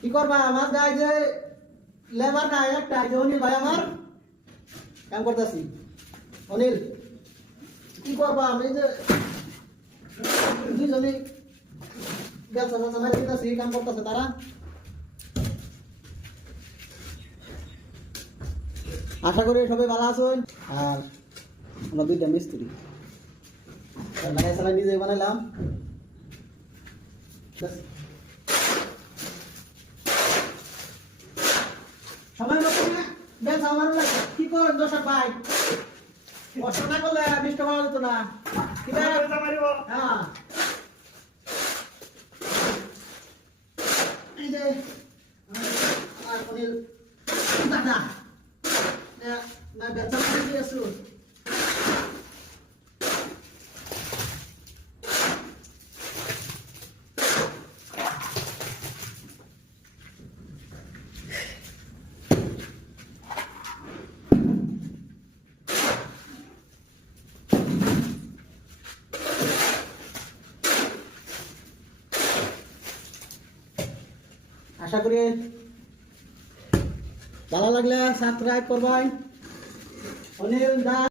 কি করবা আমার গায়ে যে লেবার নাই একটা যে অনিল ভাই আমার কাম করতেছি। অনিল কি করবা আমি যে দুইজনই ব্যবসা ব্যবসা মারি দিতেছি কাম করতেছে তারা। আশা করি সবাই ভালো আছেন। আর আমরা দুইটা মিস্ত্রি লাগাই সালাই নিজে বানাইলাম। সবাই ব্যবসা আমার লাগে কি করেন দর্শক ভাই, কষ্ট না করলে মিষ্টি পাওয়া যেত না। হ্যাঁ এই যে আমার অনিল দাদা ব্যবসা করে দিয়েছো। আশা করি ভালো লাগলে সাবস্ক্রাইব করবেন। অনিল দা।